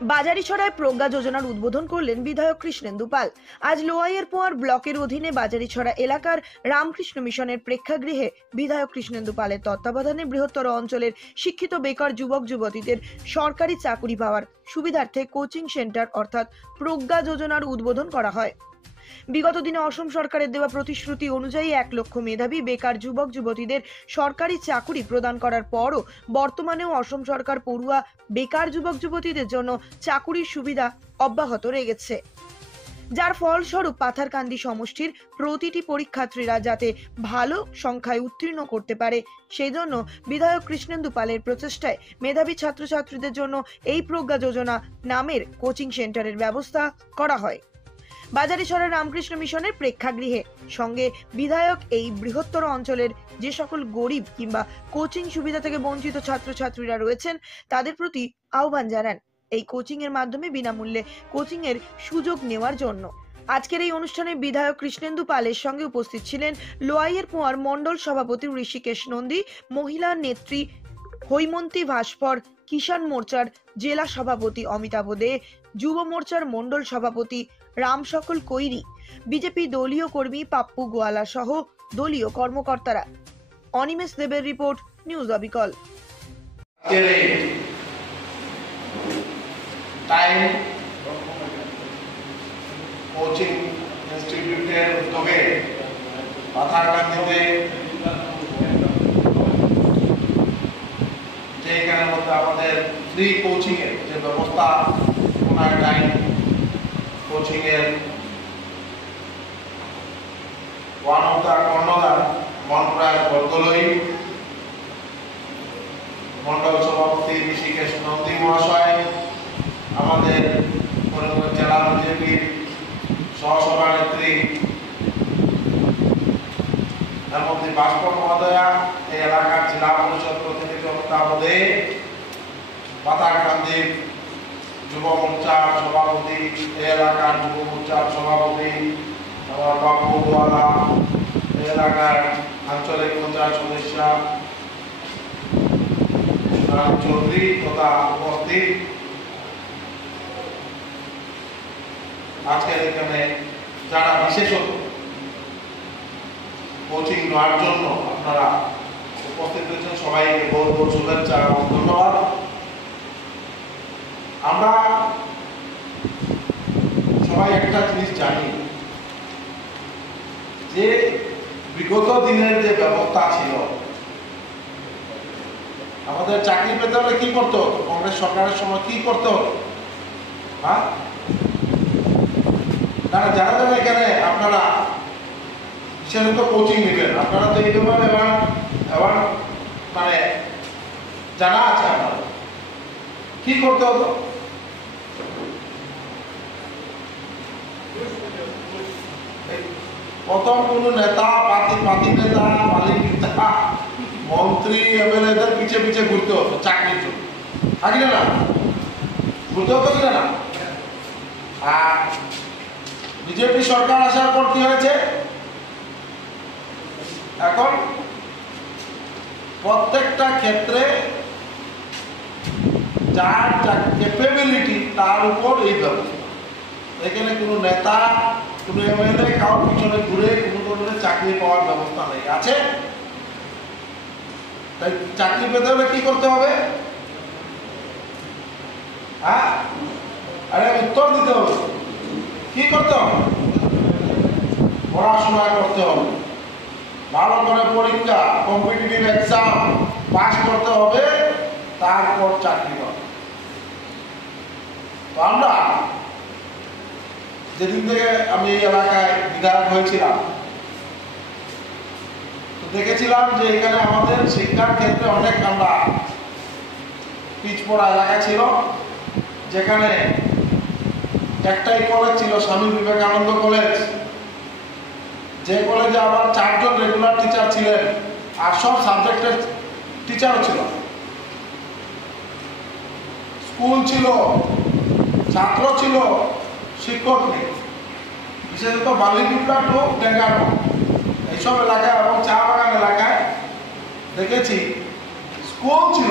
বাজারিছড়ায় প্রজ্ঞা যোজনার উদ্বোধন করলেন বিধায়ক কৃষ্ণেন্দু পাল। আজ লোয়াইয়ের পোয়ার ব্লকের অধীনে বাজারিছড়া এলাকার রামকৃষ্ণ মিশনের প্রেক্ষাগৃহে বিধায়ক কৃষ্ণেন্দু পালের তত্ত্বাবধানে বৃহত্তর অঞ্চলের শিক্ষিত বেকার যুবক যুবতীদের সরকারি চাকুরি পাওয়ার সুবিধার্থে কোচিং সেন্টার অর্থাৎ প্রজ্ঞা যোজনার উদ্বোধন করা হয়। বিগত দিনে অসম সরকারের দেওয়া প্রতিশ্রুতি অনুযায়ী 1 লক্ষ মেধাবী বেকার যুবক যুবতীদের সরকারি চাকুরি প্রদান করার পরও বর্তমানেও অসম সরকার পড়ুয়া বেকার যুবক যুবতীদের জন্য চাকুরির সুবিধা অব্যাহত রেখেছে, যার ফলস্বরূপ পাথারকান্দি সমষ্টির প্রতিটি পরীক্ষার্থীরা যাতে ভালো সংখ্যায় উত্তীর্ণ করতে পারে সেই জন্য বিধায়ক কৃষ্ণেন্দু পালের প্রচেষ্টায় মেধাবী ছাত্রছাত্রীদের জন্য এই প্রজ্ঞা যোজনা নামের কোচিং সেন্টারের ব্যবস্থা করা হয়। বাজারিছড়া রামকৃষ্ণ মিশনের প্রেক্ষাগৃহে সঙ্গে বিধায়ক এই বৃহত্তর অঞ্চলের যে সকল গরিব কিংবা কোচিং সুবিধা থেকে বঞ্চিত ছাত্রছাত্রীরা রয়েছেন তাদের প্রতি আহ্বান জানান এই কোচিং এর মাধ্যমে বিনামূল্যে কোচিং এর সুযোগ নেওয়ার জন্য। আজকের এই অনুষ্ঠানে বিধায়ক কৃষ্ণেন্দু পালের সঙ্গে উপস্থিত ছিলেন লোয়াইয়ের পোয়ার মন্ডল সভাপতি ঋষিকেশ নন্দী, মহিলা নেত্রী হৈমন্তী ভাস্কর, কিষাণ মোর্চার জেলা সভাপতি অমিতাভ দে, যুব মোর্চার মন্ডল সভাপতি রামসকল কৈরি, বিজেপি দলীয় কর্মী পাপ্পু গোয়ালা সহ দলীয় কর্মকর্তারা। অনিমেষ দেবের রিপোর্ট, নিউজ অবিকল। কোচিং ইনস্টিটিউটের উদ্যোগে পাথারকান্দিতে যেখানের মধ্যে আমাদের ফ্রি কোচিং এর যে ব্যবস্থা, ওনার টাইম কোচিং এর কর্ণধার মনপ্রায় বরদলৈ, মন্ডল সভাপতি ঋষিকেশ নন্দী মহাশয়, আমাদের করিমগঞ্জ জেলা বিজেপির সহসভানেত্রী হেমন্তী ভাস্কর মহোদয়া, এই এলাকার জেলা পরিষদ প্রতিনিধি অমিতাভ দে, পাথারকান্দির যুব মোর্চার সভাপতি, এই এলাকার যুব মোর্চার সভাপতি আমার পাপ্পু গোয়ালা, এই এলাকার আঞ্চলিক মোর্চার সদস্য চৌধুরী তথা উপস্থিত আজকের এখানে যারা বিশেষত কোচিং নেওয়ার জন্য আপনারা উপস্থিত হয়েছেন, সবাইকে বহুত বহুত শুভেচ্ছা এবং ধন্যবাদ। আমরা সবাই একটা জিনিস জানি যে বিগত দিনের যে ব্যবস্থা ছিল, আমাদের চাকরি পেতে হলে কি করতে হতো, কংগ্রেস সরকারের সময় কি করতে হতো, হ্যাঁ, যারা যারা এখানে আপনারা বিশেষত কোচিং নেবেন, আপনারা তো এই ব্যাপারে এবার মানে জানা আছে আপনারা কি করতে হতো। প্রথম কোন নেতা, পাতি নেতা, মালিক নেতা, মন্ত্রী, এমএলএদের পিছে পিছে ঘুরতে হতো চাকরির জন্য, আগে না ঘুরতে হতো কিনা না। আর বিজেপি সরকার আসার পর কি হয়েছে, এখন প্রত্যেকটা ক্ষেত্রে যার ক্যাপাবিলিটি তার উপর এই ব্যবস্থা। এখানে কোনো নেতা, কোনো এমএলএ কারোর পিছনে ঘুরে কোনো ধরনের চাকরি পাওয়ার ব্যবস্থা নেই, আছে। তাই চাকরি পেতে হলে কি করতে হবে, হ্যাঁ, আরে উত্তর দিতে হবে। কি করতে হবে, পড়াশোনা করতে হবে, ভালো করে পরীক্ষা, কম্পিটিটিভ এক্সাম পাস করতে হবে, তারপর চাকরি পাবে। তো আমরা যেদিন থেকে আমি এই এলাকায় বিধায়ক হয়েছিলাম, তো দেখেছিলাম যে এখানে আমাদের শিক্ষার ক্ষেত্রে অনেক আমরা পিছপড়া এলাকা ছিল, যেখানে একটাই কলেজ ছিল, স্বামী বিবেকানন্দ কলেজ, যে কলেজে আবার 4 জন রেগুলার টিচার ছিলেন আর সব সাবজেক্টের টিচারও ছিল। স্কুল ছিল, ছাত্র ছিল, শিক্ষক নেই। বিশেষত বালিপিপড়া টু ডেঙ্গানো এইসব এলাকায় এবং চা বাগান এলাকায় দেখেছি স্কুল ছিল